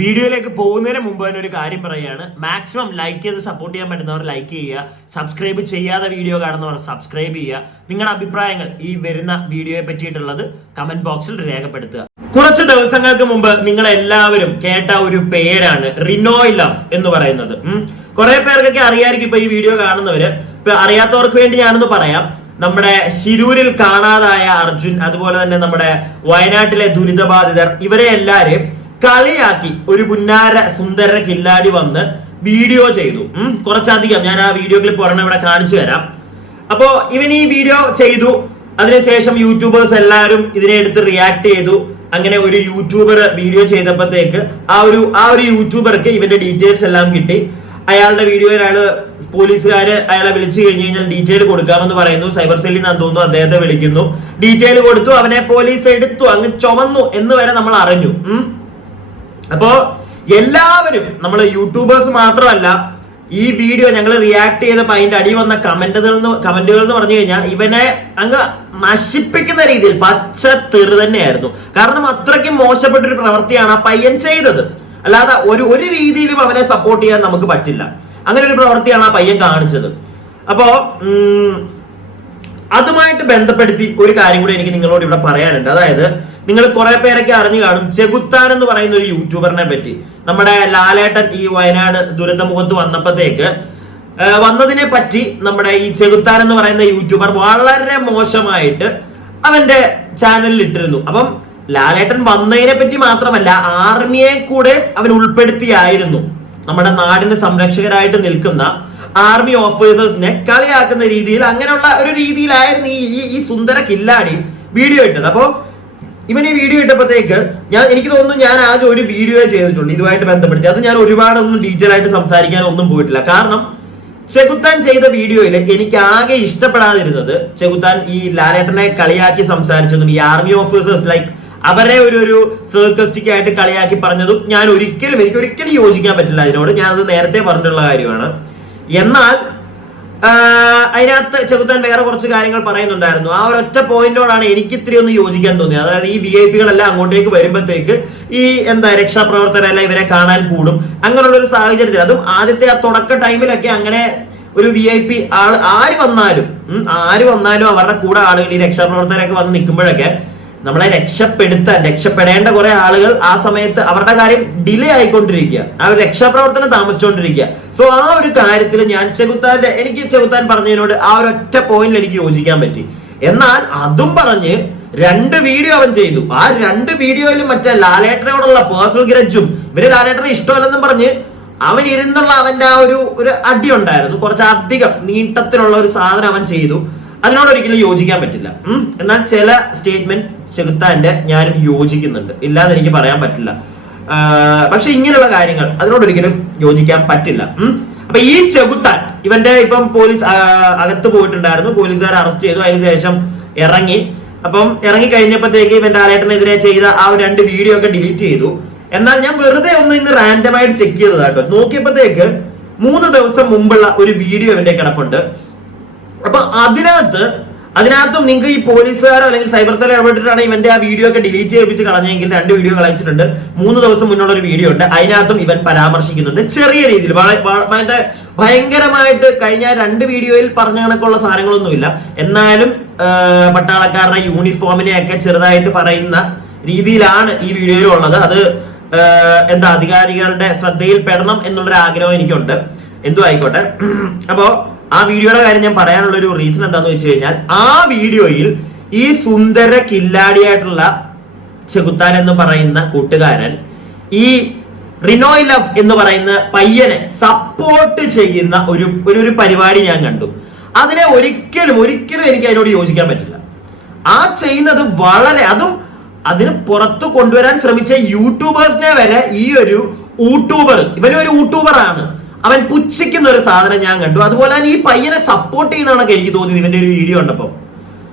വീഡിയോയിലേക്ക് പോകുന്നതിന് മുമ്പ് തന്നെ ഒരു കാര്യം പറയുകയാണ്. മാക്സിമം ലൈക്ക് ചെയ്ത് സപ്പോർട്ട് ചെയ്യാൻ പറ്റുന്നവർ ലൈക്ക് ചെയ്യുക, സബ്സ്ക്രൈബ് ചെയ്യാതെ വീഡിയോ കാണുന്നവർ സബ്സ്ക്രൈബ് ചെയ്യുക. നിങ്ങളുടെ അഭിപ്രായങ്ങൾ ഈ വരുന്ന വീഡിയോയെ പറ്റിയിട്ടുള്ളത് കമന്റ് ബോക്സിൽ രേഖപ്പെടുത്തുക. കുറച്ച് ദിവസങ്ങൾക്ക് മുമ്പ് നിങ്ങൾ എല്ലാവരും കേട്ട ഒരു പേരാണ് റിനോയ് ലവ് എന്ന് പറയുന്നത്. കുറെ പേർക്കൊക്കെ അറിയായിരിക്കും ഇപ്പൊ ഈ വീഡിയോ കാണുന്നവര്. ഇപ്പൊ അറിയാത്തവർക്ക് വേണ്ടി ഞാനൊന്ന് പറയാം. നമ്മുടെ ശിരൂരിൽ കാണാതായ അർജുൻ, അതുപോലെ തന്നെ നമ്മുടെ വയനാട്ടിലെ ദുരിതബാധിതർ, ഇവരെ എല്ലാരെയും കളിയാക്കി ഒരു പുന്നാര സുന്ദര കില്ലാടി വന്ന് വീഡിയോ ചെയ്തു. കുറച്ചധികം ഞാൻ ആ വീഡിയോ ക്ലിപ്പ് ഒരെണ്ണം ഇവിടെ കാണിച്ചു തരാം. അപ്പോ ഇവൻ ഈ വീഡിയോ ചെയ്തു. അതിനുശേഷം യൂട്യൂബേഴ്സ് എല്ലാവരും ഇതിനെ എടുത്ത് റിയാക്ട് ചെയ്തു. അങ്ങനെ ഒരു യൂട്യൂബർ വീഡിയോ ചെയ്തപ്പോഴത്തേക്ക് ആ ഒരു യൂട്യൂബർക്ക് ഇവന്റെ ഡീറ്റെയിൽസ് എല്ലാം കിട്ടി. അയാളുടെ വീഡിയോയിൽ പോലീസുകാര് അയാളെ വിളിച്ചു കഴിഞ്ഞു കഴിഞ്ഞാൽ ഡീറ്റെയിൽ കൊടുക്കാമെന്ന് പറയുന്നു. സൈബർ സെല്ലിൽ നിന്ന് തോന്നുന്നു അദ്ദേഹത്തെ വിളിക്കുന്നു. ഡീറ്റെയിൽ കൊടുത്തു. അവനെ പോലീസ് എടുത്തു, അങ്ങ് ചുമന്നു എന്ന് വരെ നമ്മൾ അറിഞ്ഞു. അപ്പോ എല്ലാവരും, നമ്മൾ യൂട്യൂബേഴ്സ് മാത്രമല്ല, ഈ വീഡിയോ ഞങ്ങൾ റിയാക്ട് ചെയ്തപ്പോൾ അതിന്റെ അടി വന്ന കമന്റുകൾ എന്ന് പറഞ്ഞു കഴിഞ്ഞാൽ ഇവനെ അങ്ങ് നശിപ്പിക്കുന്ന രീതിയിൽ പച്ച തെറി തന്നെയായിരുന്നു. കാരണം അത്രയ്ക്കും മോശപ്പെട്ടൊരു പ്രവൃത്തിയാണ് ആ പയ്യൻ ചെയ്തത്. അല്ലാതെ ഒരു രീതിയിലും അവനെ സപ്പോർട്ട് ചെയ്യാൻ നമുക്ക് പറ്റില്ല. അങ്ങനെ ഒരു പ്രവൃത്തിയാണ് ആ പയ്യൻ കാണിച്ചത്. അപ്പോ അതുമായിട്ട് ബന്ധപ്പെടുത്തി ഒരു കാര്യം കൂടി എനിക്ക് നിങ്ങളോട് ഇവിടെ പറയാനുണ്ട്. അതായത് നിങ്ങൾ കുറെ പേരൊക്കെ അറിഞ്ഞു കാണും ചെകുത്താൻ എന്ന് പറയുന്ന ഒരു യൂട്യൂബറിനെ പറ്റി. നമ്മുടെ ലാലേട്ടൻ ഈ വയനാട് ദുരന്തമുഖത്ത് വന്നതിനെ പറ്റി നമ്മുടെ ഈ ചെകുത്താൻ എന്ന് പറയുന്ന യൂട്യൂബർ വളരെ മോശമായിട്ട് അവന്റെ ചാനലിൽ ഇട്ടിരുന്നു. അപ്പം ലാലേട്ടൻ വന്നതിനെ പറ്റി മാത്രമല്ല, ആർമിയെ കൂടെ അവൻ ഉൾപ്പെടുത്തിയായിരുന്നു നമ്മുടെ നാടിന്റെ സംരക്ഷകരായിട്ട് നിൽക്കുന്ന ആർമി ഓഫീസേഴ്സിനെ കളിയാക്കുന്ന രീതിയിൽ, അങ്ങനെയുള്ള ഒരു രീതിയിലായിരുന്നു ഈ സുന്ദര കില്ലാടി വീഡിയോ ഇട്ടത്. അപ്പോ ഇവൻ ഈ വീഡിയോ ഇട്ടപ്പോഴത്തേക്ക് എനിക്ക് തോന്നുന്നു ഞാൻ ആകെ ഒരു വീഡിയോ ചെയ്തിട്ടുണ്ട് ഇതുമായിട്ട് ബന്ധപ്പെടുത്തി. അത് ഞാൻ ഒരുപാടൊന്നും ഡീറ്റെയിൽ ആയിട്ട് സംസാരിക്കാൻ ഒന്നും പോയിട്ടില്ല. കാരണം ചെകുത്താൻ ചെയ്ത വീഡിയോയിൽ എനിക്ക് ആകെ ഇഷ്ടപ്പെടാതിരുന്നത് ചെകുത്താൻ ഈ ലാലേട്ടനെ കളിയാക്കി സംസാരിച്ചതും ഈ ആർമി ഓഫീസേഴ്സ് ലൈക്ക് അവരെ ഒരു സർക്കസ്റ്റിക് ആയിട്ട് കളിയാക്കി പറഞ്ഞതും എനിക്ക് ഒരിക്കലും യോജിക്കാൻ പറ്റില്ല അതിനോട്. ഞാൻ അത് നേരത്തെ പറഞ്ഞിട്ടുള്ള കാര്യമാണ്. എന്നാൽ അതിനകത്ത് ചെകുത്താൻ വേറെ കുറച്ച് കാര്യങ്ങൾ പറയുന്നുണ്ടായിരുന്നു. ആ ഒരൊറ്റ പോയിന്റോടാണ് എനിക്ക് ഇത്തിരി ഒന്ന് യോജിക്കാൻ തോന്നിയത്. അതായത് ഈ VIP കളെല്ലാം അങ്ങോട്ടേക്ക് വരുമ്പോഴത്തേക്ക് ഈ രക്ഷാപ്രവർത്തകരെല്ലാം ഇവരെ കാണാൻ കൂടും. അങ്ങനെയുള്ള ഒരു സാഹചര്യത്തിൽ, അതും ആദ്യത്തെ ആ തുടക്ക ടൈമിലൊക്കെ അങ്ങനെ ഒരു VIP ആര് വന്നാലും അവരുടെ കൂടെ ആളുകൾ ഈ രക്ഷാപ്രവർത്തകരൊക്കെ വന്ന് നിൽക്കുമ്പോഴൊക്കെ നമ്മളെ രക്ഷപ്പെടേണ്ട കുറെ ആളുകൾ ആ സമയത്ത് അവരുടെ കാര്യം ഡിലേ ആയിക്കൊണ്ടിരിക്കുക, ആ ഒരു രക്ഷാപ്രവർത്തനം താമസിച്ചുകൊണ്ടിരിക്കുക. സോ ആ ഒരു കാര്യത്തിൽ എനിക്ക് ചെകുത്താൻ പറഞ്ഞതിനോട് ആ ഒരു ഒറ്റ പോയിന്റിൽ എനിക്ക് യോജിക്കാൻ പറ്റി. എന്നാൽ അതും പറഞ്ഞ് 2 വീഡിയോ അവൻ ചെയ്തു. ആ 2 വീഡിയോയിലും മറ്റേ ലാലേട്ടനോടുള്ള പേഴ്സണൽ ഗ്രഡ്ജും ഇവര് ലാലേട്ടനെ ഇഷ്ടമല്ലെന്നും പറഞ്ഞ് അവൻ ഇരുന്നുള്ള അവന്റെ ആ ഒരു അടി ഉണ്ടായിരുന്നു. കുറച്ചധികം നീട്ടത്തിലുള്ള ഒരു സാധനം അവൻ ചെയ്തു. അതിനോട് ഒരിക്കലും യോജിക്കാൻ പറ്റില്ല. എന്നാൽ ചില സ്റ്റേറ്റ്മെന്റ് ചെകുത്താന്റെ ഞാനും യോജിക്കുന്നുണ്ട്, ഇല്ലാതെ എനിക്ക് പറയാൻ പറ്റില്ല. പക്ഷെ ഇങ്ങനെയുള്ള കാര്യങ്ങൾ അതിനോടൊരിക്കലും യോജിക്കാൻ പറ്റില്ല. അപ്പൊ ഈ ചെകുത്താൻ ഇവന്റെ ഇപ്പം പോലീസ് അകത്ത് പോയിട്ടുണ്ടായിരുന്നു, പോലീസുകാർ അറസ്റ്റ് ചെയ്തു, അതിനുശേഷം ഇറങ്ങി. അപ്പം ഇറങ്ങി കഴിഞ്ഞപ്പോഴത്തേക്ക് ഇവന്റെ ലാലേട്ടനെതിരെ ചെയ്ത ആ 2 വീഡിയോ ഒക്കെ ഡിലീറ്റ് ചെയ്തു. എന്നാൽ ഞാൻ വെറുതെ ഒന്ന് ഇന്ന് റാൻഡമായിട്ട് ചെക്ക് ചെയ്തതാട്ടോ. നോക്കിയപ്പോഴത്തേക്ക് 3 ദിവസം മുമ്പുള്ള ഒരു വീഡിയോ ഇവന്റെ കിടപ്പുണ്ട്. അപ്പൊ അതിനകത്തും നിങ്ങൾക്ക് ഈ പോലീസുകാരോ അല്ലെങ്കിൽ സൈബർ സെൽ ഇടപെട്ടിട്ടാണ് ഇവന്റെ ആ വീഡിയോ ഒക്കെ ഡിലീറ്റ് ചെയ്യിപ്പിച്ച് കളഞ്ഞെങ്കിൽ 2 വീഡിയോ കളയിച്ചിട്ടുണ്ട്. 3 ദിവസം മുന്നുള്ള ഒരു വീഡിയോ ഉണ്ട്, അതിനകത്തും ഇവൻ പരാമർശിക്കുന്നുണ്ട് ചെറിയ രീതിയിൽ. ഭയങ്കരമായിട്ട് കഴിഞ്ഞ 2 വീഡിയോയിൽ പറഞ്ഞ കണക്കുള്ള സാധനങ്ങളൊന്നുമില്ല. എന്നാലും പട്ടാളക്കാരുടെ യൂണിഫോമിനെയൊക്കെ ചെറുതായിട്ട് പറയുന്ന രീതിയിലാണ് ഈ വീഡിയോയിൽ ഉള്ളത്. അത് അധികാരികളുടെ ശ്രദ്ധയിൽ പെടണം എന്നുള്ളൊരു ആഗ്രഹം എനിക്കുണ്ട്. എന്തോ ആയിക്കോട്ടെ. അപ്പോ ആ വീഡിയോയുടെ കാര്യം ഞാൻ പറയാനുള്ള ഒരു റീസൺ എന്താന്ന് വെച്ച് കഴിഞ്ഞാൽ, ആ വീഡിയോയിൽ ഈ സുന്ദര കില്ലാടിയായിട്ടുള്ള ചെകുത്താൻ എന്ന് പറയുന്ന കൂട്ടുകാരൻ ഈ റിനോയ് ലവ് എന്ന് പറയുന്ന പയ്യനെ സപ്പോർട്ട് ചെയ്യുന്ന ഒരു പരിപാടി ഞാൻ കണ്ടു. അതിനെ ഒരിക്കലും എനിക്ക് അതിനോട് യോജിക്കാൻ പറ്റില്ല. ആ ചെയ്യുന്നത് അതിന് പുറത്തു കൊണ്ടുവരാൻ ശ്രമിച്ച യൂട്യൂബേഴ്സിനെ വരെ ഈ ഒരു ഇവനൊരു യൂട്യൂബറാണ്, അവൻ പുച്ഛിക്കുന്ന ഒരു സാധനം ഞാൻ കണ്ടു. അതുപോലെ തന്നെ ഈ പയ്യനെ സപ്പോർട്ട് ചെയ്യുന്നതാണൊക്കെ എനിക്ക് തോന്നിയത് ഇവന്റെ ഒരു വീഡിയോ കണ്ടപ്പോൾ.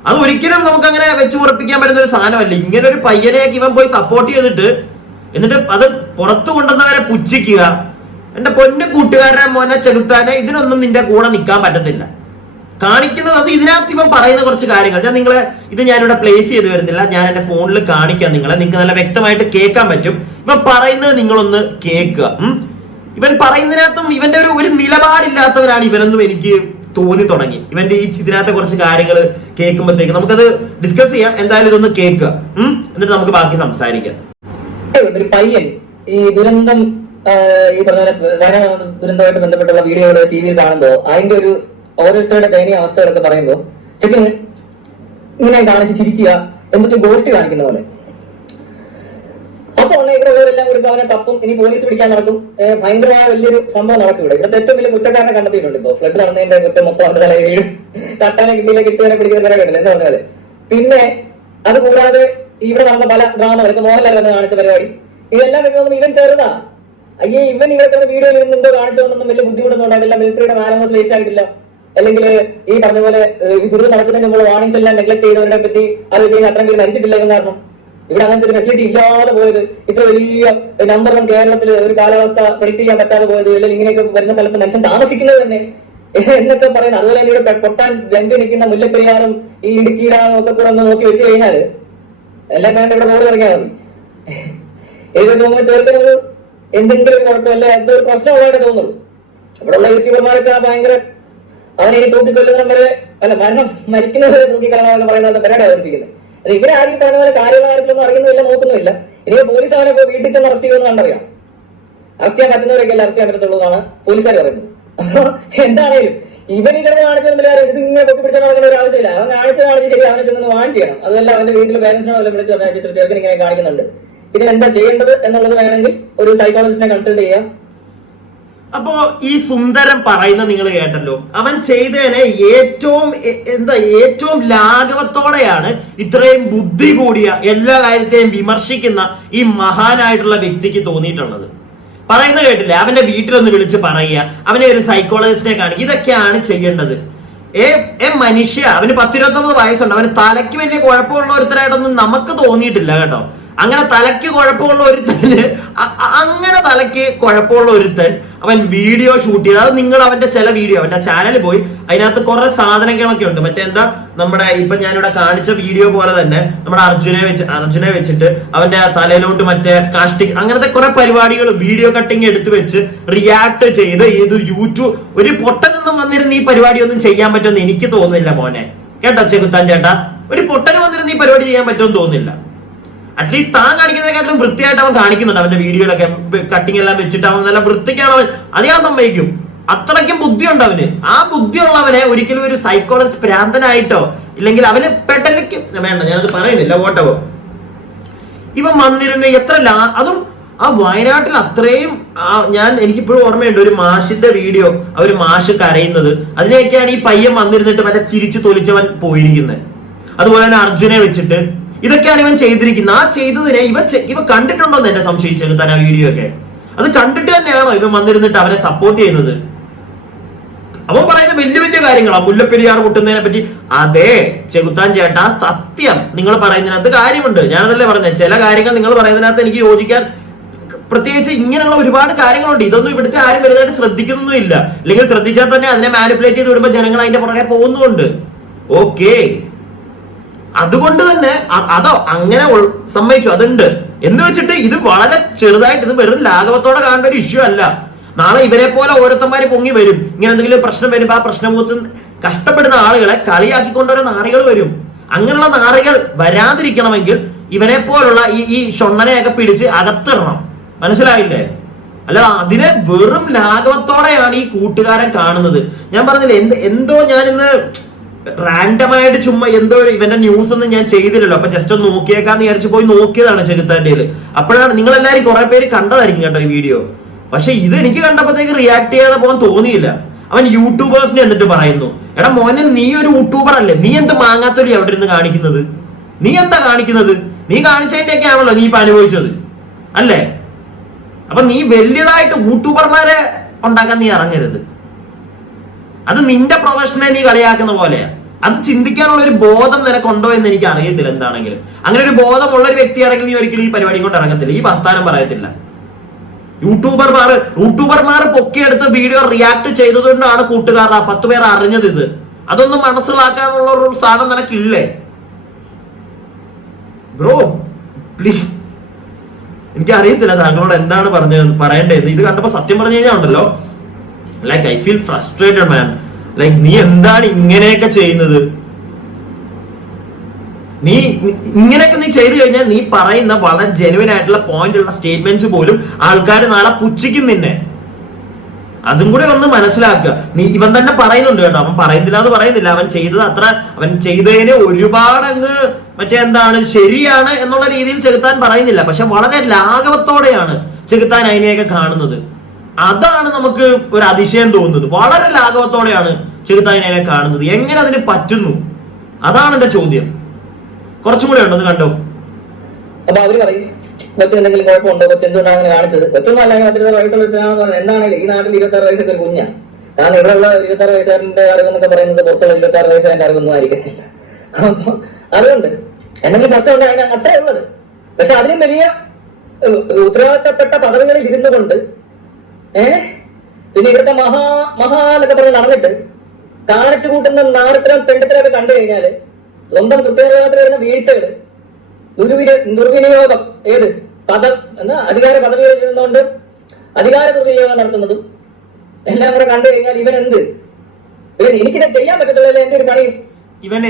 അത് ഒരിക്കലും നമുക്ക് അങ്ങനെ വെച്ച് ഉറപ്പിക്കാൻ പറ്റുന്ന ഒരു സാധനമല്ല. ഇങ്ങനെ ഒരു പയ്യനെയൊക്കെ ഇവൻ പോയി സപ്പോർട്ട് ചെയ്തിട്ട് എന്നിട്ട് അത് പുറത്തു കൊണ്ടുവന്നവരെ പുച്ഛിക്കുക. എന്റെ പൊന്നു കൂട്ടുകാരനെ മോനെ ചെകുത്താനെ, ഇതിനൊന്നും നിന്റെ കൂടെ നിൽക്കാൻ പറ്റത്തില്ല. കാണിക്കുന്നത്. അത് ഇതിനകത്ത് ഇവൻ പറയുന്ന കുറച്ച് കാര്യങ്ങൾ ഞാനിവിടെ പ്ലേസ് ചെയ്ത് വരുന്നില്ല, ഞാൻ എന്റെ ഫോണിൽ കാണിക്കാം നിങ്ങൾക്ക് നല്ല വ്യക്തമായിട്ട് കേൾക്കാൻ പറ്റും. ഇവൻ പറയുന്നത് നിങ്ങളൊന്ന് കേൾക്കുക. ഇവൻ പറയുന്നതിനകത്തും ഇവന്റെ ഒരു നിലപാടില്ലാത്തവരാണ് ഇവനെന്നും എനിക്ക് തോന്നി തുടങ്ങി. ഇവന്റെ ഇതിനകത്തെ കുറച്ച് കാര്യങ്ങൾ കേൾക്കുമ്പോഴത്തേക്ക് നമുക്കത് ഡിസ്കസ് ചെയ്യാം. എന്തായാലും ഇതൊന്ന് കേൾക്കുക, എന്നിട്ട് നമുക്ക് ബാക്കി സംസാരിക്കാം. ഒരു പയ്യൻ ഈ ദുരന്തം ഈ പറഞ്ഞ ദുരന്തമായിട്ട് ബന്ധപ്പെട്ടുള്ള വീഡിയോകൾ ടി വിയിൽ കാണുമ്പോൾ അതിന്റെ ഒരു ഓരോരുത്തരുടെ ദയനീയ അവസ്ഥകളൊക്കെ പറയുമ്പോൾ ചെക്കൻ ഇങ്ങനെ കാണിച്ച് ചിരിക്കുക, എന്തൊക്കെ ഗോസ്റ്റ് കാണിക്കുന്ന പോലെ. അപ്പൊ ഇവിടെ ഉള്ളവരെല്ലാം കൂടി അവനെ തപ്പും, ഇനി പോലീസ് പിടിക്കാൻ നടക്കും, ഭയങ്കരമായ വലിയൊരു സംഭവം നടക്കും. ഇവിടുത്തെ ഏറ്റവും വലിയ കുറ്റക്കാരനെ കണ്ടെത്തിയിട്ടുണ്ട്. ഇപ്പൊ ഫ്ലഡ് നടന്നതിന്റെ കുറ്റം മൊത്തം അവരുടെ തലയിൽ വീഴും, തട്ടാനെ കിട്ടിയില്ല കിട്ടിയവനെ പിടിക്കുന്ന പരിപാടികൾ എന്ന് പറഞ്ഞാല്. പിന്നെ അത് കൂടാതെ ഇവിടെ നടന്ന പല ഡ്രാമകൾ, ഇപ്പൊ മോഹൻലാൽ വന്ന് കാണിച്ച പരിപാടി, ഇതെല്ലാം വെച്ച് ഇവൻ ചെറുതാ. ഇവൻ ഇവർക്ക് വീഡിയോയിൽ എന്തോ കാണിച്ചുകൊണ്ടൊന്നും വലിയ ബുദ്ധിമുട്ടൊന്നും ഉണ്ടായിട്ടില്ല, മിലിറ്ററിയുടെ മാനേഴ്സ് വേസ്റ്റ് ആയിട്ടില്ല, അല്ലെങ്കിൽ ഈ പറഞ്ഞ പോലെ ഈ ദുരിതം നടക്കുന്നതിന് നമ്മൾ വാർണിംഗ്സ് എല്ലാം നെഗ്ലക്ട് ചെയ്തവരെ പറ്റി അത് അത്രയും പേര് മരിച്ചിട്ടില്ല എന്ന് കാരണം ഇവിടെ അങ്ങനത്തെ ഒരു ഫെസിലിറ്റി ഇല്ലാതെ പോയത്, ഇത്ര വലിയ നമ്പർ 1 കേരളത്തിൽ ഒരു കാലാവസ്ഥ പ്രെഡിക്ട് ചെയ്യാൻ പറ്റാതെ പോയത്, അല്ലെങ്കിൽ ഇങ്ങനെയൊക്കെ വരുന്ന സ്ഥലത്ത് മനുഷ്യൻ താമസിക്കുന്നത് തന്നെ എന്നൊക്കെ പറയുന്നത്. അതുപോലെ തന്നെ ഇവിടെ പൊട്ടാൻ രംഗി നിൽക്കുന്ന മുല്ലപ്പെരിയാറും ഈ ഇടുക്കി ഡാമും ഒക്കെ കൂടെ ഒന്ന് നോക്കി വെച്ച് കഴിഞ്ഞാല് എല്ലാം വേണ്ട ഇവിടെ റോഡ് ഇറങ്ങിയാൽ മതി. ഏത് തോന്നുമ്പോൾ ചേർക്കുന്നത് എന്തെങ്കിലും ഒരു കുഴപ്പമില്ല, എന്തൊരു പ്രശ്നമുള്ളതായിട്ട് തോന്നുള്ളൂ. ഇവിടെയുള്ള യൂട്യൂബർമാരൊക്കെ ഭയങ്കര അവനെ ഇനി തൂക്കിക്കൊല്ലുന്ന വരെ അല്ല മരിക്കുന്നവരെ തൂക്കിക്കളയാന്ന് പറയുന്നത് പരിപാടി അവതരിപ്പിക്കുന്നത്. അത് ഇവരെ ആരും പറഞ്ഞ പോലെ കാര്യകാര്യത്തിലൊന്നും അറിയുന്നില്ല, നോക്കുന്നില്ല. ഇനി പോലീസ് അവനെ ഇപ്പോൾ വീട്ടിൽ ചെന്ന് അറസ്റ്റ് ചെയ്യുമെന്ന് കണ്ടറിയാം. അറസ്റ്റ് ചെയ്യാൻ പറ്റുന്നവരൊക്കെ അല്ല അറസ്റ്റ് ചെയ്യാൻ പറ്റത്തുള്ളൂ എന്നാണ് പോലീസുകാർ പറയുന്നത്. അപ്പൊ എന്താണേലും ഇവൻ ഇങ്ങനെ കാണിച്ചെന്നില്ലാതെ ഇത് ഇങ്ങനെ പൊക്കി പിടിച്ചാൽ നടക്കുന്ന ഒരു ആവശ്യമില്ല. അവൻ കാണിച്ച് ശരി അവനെ ചെന്ന് വാൺ ചെയ്യണം. അതല്ല അവന്റെ വീട്ടിൽ പേരൻസിനോട് വിളിച്ച് പറഞ്ഞാൽ ചിത്ര ചേർക്കൻ ഇങ്ങനെ കാണിക്കുന്നുണ്ട്, ഇതിനെന്താ ചെയ്യേണ്ടത് എന്നുള്ളത് വേണമെങ്കിൽ ഒരു സൈക്കോളജിസ്റ്റിനെ കൺസൾട്ട് ചെയ്യാം. അപ്പോ ഈ സുന്ദരൻ പറയുന്നത് നിങ്ങൾ കേട്ടല്ലോ. അവൻ ചെയ്തതിനെ ഏറ്റവും ലാഘവത്തോടെയാണ് ഇത്രയും ബുദ്ധി കൂടിയ എല്ലാ കാര്യത്തെയും വിമർശിക്കുന്ന ഈ മഹാനായിട്ടുള്ള വ്യക്തിക്ക് തോന്നിയിട്ടുള്ളത്. പറയുന്നത് കേട്ടില്ലേ, അവന്റെ വീട്ടിലൊന്ന് വിളിച്ച് പറയുക, അവനെ ഒരു സൈക്കോളജിസ്റ്റിനെ കാണിക്കുക, ഇതൊക്കെയാണ് ചെയ്യേണ്ടത്. മനുഷ്യ, അവന് 10-29 വയസ്സുണ്ട്, അവന് തലയ്ക്ക് വലിയ കുഴപ്പമുള്ള ഒരുത്തരായിട്ടൊന്നും നമുക്ക് തോന്നിയിട്ടില്ല കേട്ടോ. അങ്ങനെ തലയ്ക്ക് കുഴപ്പമുള്ള ഒരുത്തൻ അവൻ വീഡിയോ ഷൂട്ട് ചെയ്ത്, അത് നിങ്ങൾ അവന്റെ ചില വീഡിയോ അവന്റെ ചാനലിൽ പോയി അതിനകത്ത് കുറെ സാധനങ്ങളൊക്കെ ഉണ്ട്. മറ്റെന്താ നമ്മുടെ ഇപ്പൊ ഞാനിവിടെ കാണിച്ച വീഡിയോ പോലെ തന്നെ നമ്മുടെ അർജുനെ വെച്ചിട്ട് അവന്റെ തലയിലോട്ട് മറ്റേ കാസ്റ്റിംഗ് അങ്ങനത്തെ കുറെ പരിപാടികൾ വീഡിയോ കട്ടിങ് എടുത്ത് വെച്ച് റിയാക്ട് ചെയ്ത് ഇത് യൂട്യൂബ് ഒരു പൊട്ടനൊന്നും വന്നിരുന്ന് ഈ പരിപാടി ഒന്നും ചെയ്യാൻ പറ്റുമെന്ന് എനിക്ക് തോന്നുന്നില്ല മോനെ. കേട്ടോ ചെകുത്താൻ ചേട്ടാ, ഒരു പൊട്ടന് വന്നിരുന്ന് ഈ പരിപാടി ചെയ്യാൻ പറ്റുമെന്ന് തോന്നുന്നില്ല. അറ്റ്ലീസ്റ്റ് താൻ കാണിക്കുന്നതിനെക്കാട്ടിലും വൃത്തിയായിട്ട് അവൻ കാണിക്കുന്നുണ്ട്. അവന്റെ വീഡിയോയിലൊക്കെ കട്ടിങ് എല്ലാം വെച്ചിട്ട് അവൻ നല്ല വൃത്തിക്കാണ് അവൻ, അത് ഞാൻ സമ്മതിക്കും. അത്രയ്ക്കും ബുദ്ധിയുണ്ട് അവന്. ആ ബുദ്ധിയുള്ളവനെ ഒരിക്കലും ഒരു സൈക്കോളജിസ്റ്റ് ഭ്രാന്തനായിട്ടോ ഇല്ലെങ്കിൽ അവന് പെട്ടെന്ന് വേണ്ട, ഞാനത് പറയുന്നില്ല, വോട്ടവോ. ഇവൻ വന്നിരുന്ന അതും ആ വയനാട്ടിൽ അത്രയും എനിക്കിപ്പോഴും ഓർമ്മയുണ്ട് ഒരു മാഷിന്റെ വീഡിയോ, ഒരു മാഷ് കരയുന്നത്, അതിനെയൊക്കെയാണ് ഈ പയ്യൻ വന്നിരുന്നിട്ട് മറ്റേ ചിരിച്ചു തൊലിച്ചവൻ പോയിരിക്കുന്നത്. അതുപോലെ തന്നെ അർജുനെ വെച്ചിട്ട് ഇതൊക്കെയാണ് ഇവൻ ചെയ്തിരിക്കുന്നത്. ആ ചെയ്തതിനെ ഇവ കണ്ടിട്ടുണ്ടോ എന്ന് എന്നെ സംശയിച്ചത് തന്നെ. ആ വീഡിയോ ഒക്കെ അത് കണ്ടിട്ട് തന്നെയാണോ ഇവൻ വന്നിരുന്നിട്ട് അവനെ സപ്പോർട്ട് ചെയ്യുന്നത്? അവൻ പറയുന്ന വലിയ വലിയ കാര്യങ്ങളാണ്, മുല്ലപ്പെരിയാർ പൊട്ടുന്നതിനെ പറ്റി. അതെ ചെകുത്താൻ ചേട്ടാ, സത്യം നിങ്ങൾ പറയുന്നതിനകത്ത് കാര്യമുണ്ട്. ഞാനതല്ലേ പറഞ്ഞത്, ചില കാര്യങ്ങൾ നിങ്ങൾ പറയുന്നതിനകത്ത് എനിക്ക് യോജിക്കാൻ, പ്രത്യേകിച്ച് ഇങ്ങനെയുള്ള ഒരുപാട് കാര്യങ്ങളുണ്ട്. ഇതൊന്നും ഇവിടുത്തെ ആരും വലുതായിട്ട് ശ്രദ്ധിക്കുന്നൊന്നും ഇല്ല. അല്ലെങ്കിൽ ശ്രദ്ധിച്ചാൽ തന്നെ അതിനെ മാനിപ്പുലേറ്റ് ചെയ്ത് വിടുമ്പോൾ ജനങ്ങൾ അതിന്റെ പുറകെ പോകുന്നുണ്ട്. ഓക്കെ, അതുകൊണ്ട് തന്നെ അതോ അങ്ങനെ സമ്മതിച്ചു, അതുണ്ട് എന്ന് വെച്ചിട്ട് ഇത് വളരെ ചെറുതായിട്ട്, ഇത് വെറും ലാഘവത്തോടെ കാണേണ്ട ഒരു ഇഷ്യൂ അല്ല. നാളെ ഇവരെ പോലെ ഓരോരുത്തന്മാര് പൊങ്ങി വരും. ഇങ്ങനെ എന്തെങ്കിലും പ്രശ്നം വരുമ്പോ ആ പ്രശ്നമുഖത്ത് കഷ്ടപ്പെടുന്ന ആളുകളെ കളിയാക്കിക്കൊണ്ടുവരുന്ന നാറികൾ വരും. അങ്ങനെയുള്ള നാറികൾ വരാതിരിക്കണമെങ്കിൽ ഇവനെ പോലുള്ള ഈ ഷൊണ്ണനെയൊക്കെ പിടിച്ച് അകത്തിടണം. മനസ്സിലായില്ലേ? അല്ല, അതിനെ വെറും ലാഘവത്തോടെയാണ് ഈ കൂട്ടുകാരൻ കാണുന്നത്. ഞാൻ പറഞ്ഞില്ലേ, എന്തോ ഞാനിന്ന് റാൻഡമായിട്ട് ചുമ്മാ എന്തോ ഇവന്റെ ന്യൂസ് ഒന്നും ഞാൻ ചെയ്തില്ലല്ലോ, അപ്പൊ ജസ്റ്റ് ഒന്ന് നോക്കിയേക്കാന്ന് വിചാരിച്ചു പോയി നോക്കിയതാണ് ചെകുത്താന്റെ. അപ്പോഴാണ് നിങ്ങളെല്ലാരും കുറെ പേര് കണ്ടതായിരിക്കും കേട്ടോ ഈ വീഡിയോ. പക്ഷെ ഇത് എനിക്ക് കണ്ടപ്പോഴത്തേക്ക് റിയാക്ട് ചെയ്യാതെ പോകാൻ തോന്നിയില്ല. അവൻ യൂട്യൂബേഴ്സിനെ എന്നിട്ട് പറയുന്നു, എടാ മോനെ നീ ഒരു യൂട്യൂബർ അല്ലേ, നീ എന്ത് മാങ്ങാത്തൊലി അവിടെ ഇരുന്ന് കാണിക്കുന്നത്? നീ എന്താ കാണിക്കുന്നത്? നീ കാണിച്ചതിന്റെ ഒക്കെ ആണല്ലോ നീ ഇപ്പൊ അനുഭവിച്ചത് അല്ലേ? അപ്പൊ നീ വലിയതായിട്ട് യൂട്യൂബർമാരെ ഉണ്ടാക്കാൻ നീ ഇറങ്ങരുത്. അത് നിന്റെ പ്രൊഫഷനെ നീ കളിയാക്കുന്ന പോലെയാ. അത് ചിന്തിക്കാനുള്ള ഒരു ബോധം നിനക്കുണ്ടോ എന്ന് എനിക്ക് അറിയത്തില്ല. എന്താണെങ്കിലും അങ്ങനെ ഒരു ബോധമുള്ള ഒരു വ്യക്തിയാണെങ്കിൽ നീ ഒരിക്കലും ഈ പരിപാടി കൊണ്ട് ഇറങ്ങത്തില്ല, ഈ വർത്താനം പറയത്തില്ല. യൂട്യൂബർമാർ പൊക്കിയെടുത്ത് വീഡിയോ റിയാക്ട് ചെയ്തതുകൊണ്ടാണ് കൂട്ടുകാർ 10 പേർ അറിഞ്ഞത്. ഇത് അതൊന്നും മനസ്സിലാക്കാനുള്ള ഒരു സാധനം നിനക്കില്ലേ ബ്രോ? പ്ലീസ്, എനിക്ക് അറിയത്തില്ല താങ്കളോട് എന്താണ് പറയേണ്ടത്. ഇത് കണ്ടപ്പോ സത്യം പറഞ്ഞു കഴിഞ്ഞാൽ ഉണ്ടല്ലോ, like I feel frustrated man. Like നീ എന്താണ് ഇങ്ങനെയൊക്കെ ചെയ്യുന്നത്? നീ ഇങ്ങനെയൊക്കെ നീ ചെയ്തു കഴിഞ്ഞാൽ നീ പറയുന്ന വളരെ ജെനുവിൻ ആയിട്ടുള്ള പോയിന്റ് ഉള്ള സ്റ്റേറ്റ്മെന്റ്സ് പോലും ആൾക്കാർ നാളെ പുച്ഛിക്കും നിന്നെ. അതും കൂടെ ഒന്ന് മനസ്സിലാക്കുക. ഇവൻ തന്നെ പറയുന്നുണ്ട് കേട്ടോ, അവൻ പറയുന്നില്ല എന്ന് പറയുന്നില്ല, അവൻ ചെയ്തതിന് ഒരുപാട് അങ്ങ് എന്താണ് ശരിയാണ് എന്നുള്ള രീതിയിൽ ചെകുത്താൻ പറയുന്നില്ല. പക്ഷെ വളരെ ലാഘവത്തോടെയാണ് ചെകുത്താൻ അതിനെയൊക്കെ കാണുന്നത്. അതാണ് നമുക്ക് ഒരു അതിശയം തോന്നുന്നത്. വളരെ ലാഘവത്തോടെയാണ് ചെകുത്താൻ അതിനെ കാണുന്നത്. എങ്ങനെ അതിന് പറ്റുന്നു? അതാണ് എന്റെ ചോദ്യം. കുറച്ചും കൂടെ ഉണ്ടോ, കണ്ടോ? അപ്പൊ അവര് പറയും കൊച്ചിന് എന്തെങ്കിലും കുഴപ്പമുണ്ടോ, കൊച്ചു എന്തുകൊണ്ടാണ് അങ്ങനെ കാണിച്ചത്? കൊച്ചൊന്നും അല്ലെങ്കിൽ 16 വയസ്സുള്ള പറഞ്ഞത് എന്താണെങ്കിലും ഈ നാട്ടിൽ 26 വയസ്സൊക്കെ ഒരു കുഞ്ഞാണ്. കാരണം ഇവിടെയുള്ള 26 വയസ്സുകാരന്റെ അറിവെന്നൊക്കെ പറയുന്നത് പുറത്തുള്ള 26 വയസ്സുകാരന്റെ അറിവൊന്നും ആയിരിക്കത്തില്ല. അപ്പൊ അതുകൊണ്ട് എന്തെങ്കിലും പ്രശ്നം ഉണ്ടായാൽ അത്രേ ഉള്ളത്. പക്ഷെ അതിലും വലിയ ഉത്തരവാദിത്തപ്പെട്ട പദവികളിൽ ഇരുന്നു കൊണ്ട് പിന്നെ ഇവിടുത്തെ മഹാ എന്നൊക്കെ പറഞ്ഞ് നടന്നിട്ട് കാണിച്ചു കൂട്ടുന്ന നാടത്തരം പെണ്ടത്തരൊക്കെ കണ്ടു കഴിഞ്ഞാല് സ്വന്തം കൃത്യനിർവഹണത്തിൽ വരുന്ന വീഴ്ചകള്, ദുർവിനിയോഗം, അധികാര പദവികളിൽ ഇരുന്നുകൊണ്ട് അധികാര ദുർവിനിയോഗം നടത്തുന്നതും എല്ലാം കൂടെ കണ്ടു കഴിഞ്ഞാൽ ഇവൻ എനിക്കിത് ചെയ്യാൻ പറ്റത്തില്ല, എന്റെ ഒരു പണി. ഇവൻ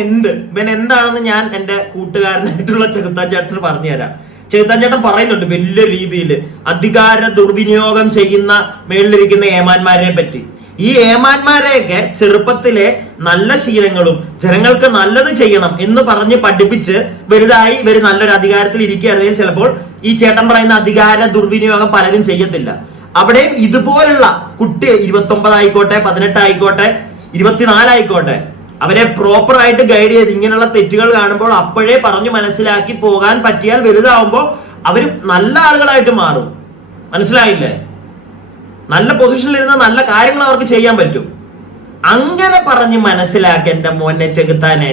എന്താണെന്ന് ഞാൻ എന്റെ കൂട്ടുകാരനായിട്ടുള്ള ചെകുത്താൻ ചേട്ടന് പറഞ്ഞുതരാം. ചെകുത്താൻ ചേട്ടൻ പറയുന്നുണ്ട് വലിയ രീതിയിൽ അധികാര ദുർവിനിയോഗം ചെയ്യുന്ന മേളിലിരിക്കുന്ന ഏമാന്മാരെ പറ്റി. ഈ ഏമാന്മാരെയൊക്കെ ചെറുപ്പത്തിലെ നല്ല ശീലങ്ങളും ജനങ്ങൾക്ക് നല്ലത് ചെയ്യണം എന്ന് പറഞ്ഞ് പഠിപ്പിച്ച് വലുതായി ഇവർ നല്ലൊരു അധികാരത്തിൽ ഇരിക്കുകയാണെങ്കിൽ ചിലപ്പോൾ ഈ ചേട്ടൻ പറയുന്ന അധികാര ദുർവിനിയോഗം പലരും ചെയ്യത്തില്ല. അവിടെയും ഇതുപോലുള്ള കുട്ടി 29 ആയിക്കോട്ടെ, 18 ആയിക്കോട്ടെ, 24 ആയിക്കോട്ടെ, അവരെ പ്രോപ്പർ ആയിട്ട് ഗൈഡ് ചെയ്ത് ഇങ്ങനെയുള്ള തെറ്റുകൾ കാണുമ്പോൾ അപ്പോഴേ പറഞ്ഞു മനസ്സിലാക്കി പോകാൻ പറ്റിയാൽ വലുതാവുമ്പോൾ അവർ നല്ല ആളുകളായിട്ട് മാറും. മനസ്സിലായില്ലേ? നല്ല പൊസിഷനിൽ ഇരുന്ന നല്ല കാര്യങ്ങൾ അവർക്ക് ചെയ്യാൻ പറ്റും. അങ്ങനെ പറഞ്ഞ് മനസ്സിലാക്കേണ്ട മോനെ ചെകുത്താനെ.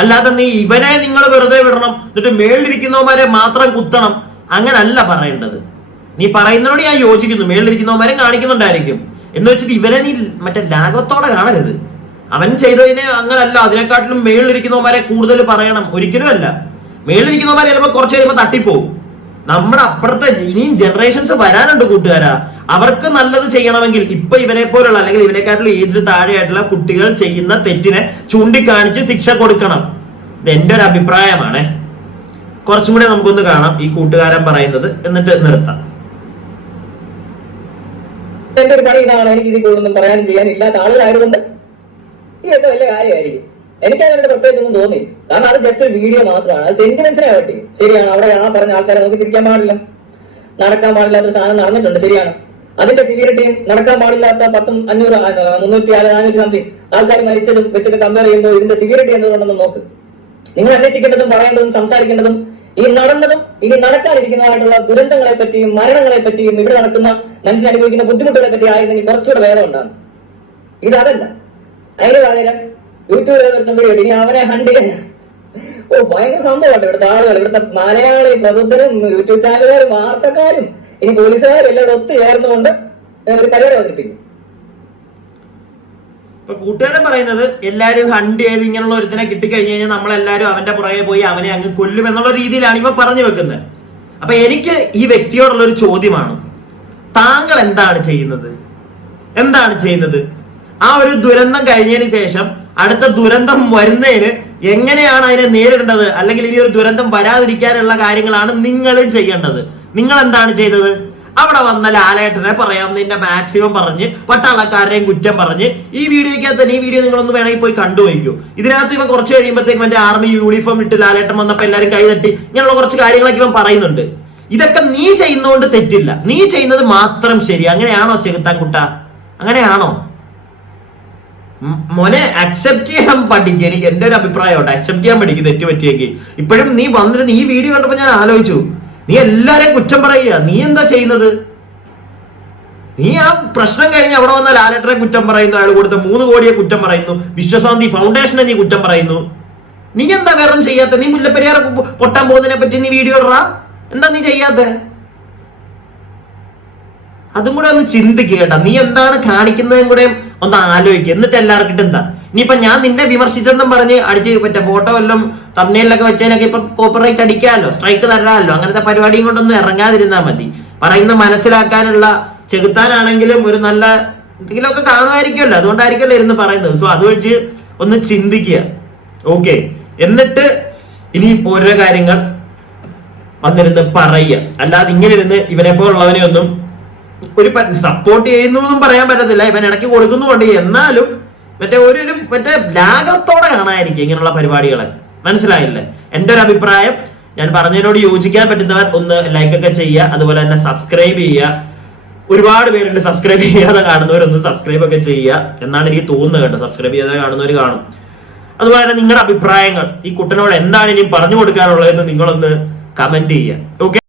അല്ലാതെ നീ ഇവനെ നിങ്ങൾ വെറുതെ വിടണം എന്നിട്ട് മേളിലിരിക്കുന്നവന്മാരെ മാത്രം കുത്തണം, അങ്ങനല്ല പറയേണ്ടത്. നീ പറയുന്നതോട് ഞാൻ യോജിക്കുന്നു. മേളിലിരിക്കുന്നവന്മാരെ കാണിക്കുന്നുണ്ടായിരിക്കും എന്ന് വെച്ചിട്ട് ഇവനെ നീ ലാഘവത്തോടെ കാണരുത്. അവൻ ചെയ്തതിനെ അങ്ങനല്ല, അതിനെക്കാട്ടിലും മേളിലിരിക്കുന്നവന്മാരെ കൂടുതൽ പറയണം. ഒരിക്കലും അല്ല. മേളിലിരിക്കുന്നവന്മാരെ ചിലപ്പോൾ കുറച്ച് കഴിയുമ്പോൾ തട്ടിപ്പോവും. നമ്മുടെ അപ്പുറത്തെ ഇനിയും ജനറേഷൻസ് വരാനുണ്ട് കൂട്ടുകാരാ. അവർക്ക് നല്ലത് ചെയ്യണമെങ്കിൽ ഇപ്പൊ ഇവനെ പോലുള്ള അല്ലെങ്കിൽ ഇവനെക്കാട്ടിലും ഏജിൽ താഴെയായിട്ടുള്ള കുട്ടികൾ ചെയ്യുന്ന തെറ്റിനെ ചൂണ്ടിക്കാണിച്ച് ശിക്ഷ കൊടുക്കണം. ഇത് എന്റെ ഒരു അഭിപ്രായമാണ്. കുറച്ചും കൂടെ നമുക്കൊന്ന് കാണാം ഈ കൂട്ടുകാരൻ പറയുന്നത്, എന്നിട്ട് നിർത്താം. എന്റെ ഒരു പണി ഇതാണ്, എനിക്ക് ഇതിൽ കൂടുതലൊന്നും പറയാനും ചെയ്യാനില്ലാത്ത ആളുകളായതുകൊണ്ട് ഇതൊക്കെ വലിയ കാര്യമായിരിക്കും. എനിക്കതിനോട് പ്രത്യേകിച്ചൊന്നും തോന്നി. കാരണം അത് ജസ്റ്റ് ഒരു വീഡിയോ മാത്രമാണ്. അത് സെന്റിമെന്റ്സിനെ പറ്റി ശരിയാണ്. അവിടെ പറഞ്ഞ ആൾക്കാരെ നമുക്ക് ചിരിക്കാൻ പാടില്ല, നടക്കാൻ പാടില്ലാത്ത സാധനം നടന്നിട്ടുണ്ട്, ശരിയാണ്. അതിന്റെ സിവിയറിറ്റിയും നടക്കാൻ പാടില്ലാത്ത 10, 500, 300, 400 സംതിങ് ആൾക്കാർ മരിച്ചതും വെച്ചത് കമ്പയർ ചെയ്യുമ്പോൾ ഇതിന്റെ സിവിയറിറ്റി എന്തുകൊണ്ടെന്ന് നോക്ക്. നിങ്ങൾ അന്വേഷിക്കേണ്ടതും പറയേണ്ടതും സംസാരിക്കേണ്ടതും ഈ നടന്നതും ഇനി നടക്കാനിരിക്കുന്നതായിട്ടുള്ള ദുരന്തങ്ങളെ പറ്റിയും മരണങ്ങളെ പറ്റിയും ഇവിടെ നടക്കുന്ന മനുഷ്യൻ അനുഭവിക്കുന്ന ബുദ്ധിമുട്ടുകളെ പറ്റി ആയിരുന്നെങ്കിൽ കുറച്ചുകൂടെ വേദം ഉണ്ടാകും. ഇതല്ല. അതിന് പകരം യൂട്യൂബിൽ വരുന്ന വീഡിയോ ഇനി അവനെ ഹണ്ട് ചെയ്യാൻ ഭയങ്കര സംഭവമാണ്. ഇവിടുത്തെ ആളുകൾ, ഇവിടുത്തെ മലയാളി പ്രബുദ്ധരും യൂട്യൂബ് ചാനലുകാരും വാർത്തക്കാരും ഇനി പോലീസുകാരും എല്ലാവരും ഒത്തുചേർന്നുകൊണ്ട് ഒരു പരിപാടി അവതരിപ്പിക്കും. ഇപ്പൊ കൂട്ടുകാരൻ പറയുന്നത് എല്ലാരും ഹണ്ട് ചെയ്ത് ഇങ്ങനെയുള്ള ഒരുത്തിനെ കിട്ടിക്കഴിഞ്ഞു കഴിഞ്ഞാൽ നമ്മളെല്ലാരും അവന്റെ പുറകെ പോയി അവനെ അങ്ങ് കൊല്ലും എന്നുള്ള രീതിയിലാണ് ഇവ പറഞ്ഞു വെക്കുന്നത്. അപ്പൊ എനിക്ക് ഈ വ്യക്തിയോടുള്ള ഒരു ചോദ്യമാണ്, താങ്കൾ എന്താണ് ചെയ്യുന്നത്? ആ ഒരു ദുരന്തം കഴിഞ്ഞതിന് ശേഷം അടുത്ത ദുരന്തം വരുന്നതിന് എങ്ങനെയാണ് അതിനെ നേരിടേണ്ടത്, അല്ലെങ്കിൽ ഇനി ഒരു ദുരന്തം വരാതിരിക്കാനുള്ള കാര്യങ്ങളാണ് നിങ്ങൾ ചെയ്യേണ്ടത്. നിങ്ങൾ എന്താണ് ചെയ്തത്? അവിടെ വന്ന ലാലേട്ടനെ പറയാവുന്നതിന്റെ മാക്സിമം പറഞ്ഞ് പട്ടാളക്കാരെയും കുറ്റം പറഞ്ഞ് ഈ വീഡിയോക്കകത്ത് തന്നെ, ഈ വീഡിയോ നിങ്ങളൊന്ന് വേണമെങ്കിൽ പോയി കണ്ടുപോയിക്കോ. ഇതിനകത്ത് ഇവൻ കുറച്ച് കഴിയുമ്പോഴത്തേക്കും എന്റെ ആർമി യൂണിഫോം ഇട്ട് ലാലേട്ടൻ വന്നപ്പോൾ എല്ലാവരും കൈതട്ടി ഇങ്ങനെയുള്ള കുറച്ച് കാര്യങ്ങളൊക്കെ ഇവൻ പറയുന്നുണ്ട്. ഇതൊക്കെ നീ ചെയ്യുന്നതുകൊണ്ട് തെറ്റില്ല, നീ ചെയ്യുന്നത് മാത്രം ശരി. അങ്ങനെയാണോ ചെകുത്താൻ കുട്ട? അങ്ങനെയാണോ മോനെ? അക്സെപ്റ്റ് ചെയ്യാൻ പഠിക്കുക. എനിക്ക് എന്റെ ഒരു അഭിപ്രായമുണ്ട്, അക്സെപ്റ്റ് ചെയ്യാൻ പഠിക്കും തെറ്റ് പറ്റിയെങ്കിൽ. ഇപ്പോഴും നീ വന്നിരുന്ന് ഈ വീഡിയോ കണ്ടപ്പോൾ ഞാൻ ആലോചിച്ചു, നീ എല്ലാരെയും കുറ്റം പറയുക. നീ എന്താ ചെയ്യുന്നത്? നീ ആ പ്രശ്നം കഴിഞ്ഞ് അവിടെ വന്ന ലാലേട്ടനെ കുറ്റം പറയുന്നു, അയാൾ കൊടുത്ത 3 കോടിയെ കുറ്റം പറയുന്നു, വിശ്വശാന്തി ഫൗണ്ടേഷനെ നീ കുറ്റം പറയുന്നു. നീ എന്താ വേറെ ചെയ്യാത്ത? നീ മുല്ലപ്പെരിയാർ പൊട്ടാൻ പോകുന്നതിനെ പറ്റി നീ വീഡിയോ ഇടാ, എന്താ നീ ചെയ്യാത്ത? അതും കൂടെ ഒന്ന് ചിന്തിക്കുക. നീ എന്താണ് കാണിക്കുന്നതും കൂടെ ഒന്ന് ആലോചിക്കുക. എന്നിട്ട് എല്ലാവർക്കും എന്താ ഇനിയിപ്പൊ ഞാൻ നിന്നെ വിമർശിച്ചെന്നും പറഞ്ഞ് അടിച്ച് മറ്റേ ഫോട്ടോ എല്ലാം തമ്മിലൊക്കെ വെച്ചതിനൊക്കെ ഇപ്പൊ കോപ്പറേറ്റ് അടിക്കാമല്ലോ, സ്ട്രൈക്ക് തരാമല്ലോ. അങ്ങനത്തെ പരിപാടിയും കൊണ്ടൊന്നും ഇറങ്ങാതിരുന്നാൽ മതി. പറയുന്ന മനസ്സിലാക്കാനുള്ള ചെകുത്താനാണെങ്കിലും ഒരു നല്ല എന്തെങ്കിലുമൊക്കെ കാണുമായിരിക്കുമല്ലോ, അതുകൊണ്ടായിരിക്കുമല്ലോ ഇരുന്ന് പറയുന്നത്. സോ അത് വെച്ച് ഒന്ന് ചിന്തിക്കുക. ഓക്കെ, എന്നിട്ട് ഇനി ഓരോ കാര്യങ്ങൾ വന്നിരുന്ന് പറയുക. അല്ലാതെ ഇങ്ങനെ ഇരുന്ന് ഇവനെ പോലുള്ളവനെ ഒന്നും ഒരു സപ്പോർട്ട് ചെയ്യുന്നു എന്നും പറയാൻ പറ്റത്തില്ല. ഇവൻ ഇടയ്ക്ക് കൊടുക്കുന്നുണ്ട്, എന്നാലും മറ്റേ ലാഘവത്തോടെ കാണാതിരിക്കും ഇങ്ങനെയുള്ള പരിപാടികളെ. മനസ്സിലായില്ലേ? എന്റെ ഒരു അഭിപ്രായം. ഞാൻ പറഞ്ഞതിനോട് യോജിക്കാൻ പറ്റുന്നവർ ഒന്ന് ലൈക്ക് ഒക്കെ ചെയ്യുക, അതുപോലെ തന്നെ സബ്സ്ക്രൈബ് ചെയ്യുക. ഒരുപാട് പേരുണ്ട് സബ്സ്ക്രൈബ് ചെയ്യാതെ കാണുന്നവരൊന്ന് സബ്സ്ക്രൈബ് ഒക്കെ ചെയ്യുക എന്നാണ് എനിക്ക് തോന്നുന്നത് കേട്ടോ. സബ്സ്ക്രൈബ് ചെയ്യാതെ കാണുന്നവർ കാണും. അതുപോലെ തന്നെ നിങ്ങളുടെ അഭിപ്രായങ്ങൾ, ഈ കുട്ടനോട് എന്താണ് ഇനി പറഞ്ഞു കൊടുക്കാനുള്ളതെന്ന് നിങ്ങളൊന്ന് കമന്റ് ചെയ്യുക. ഓക്കെ.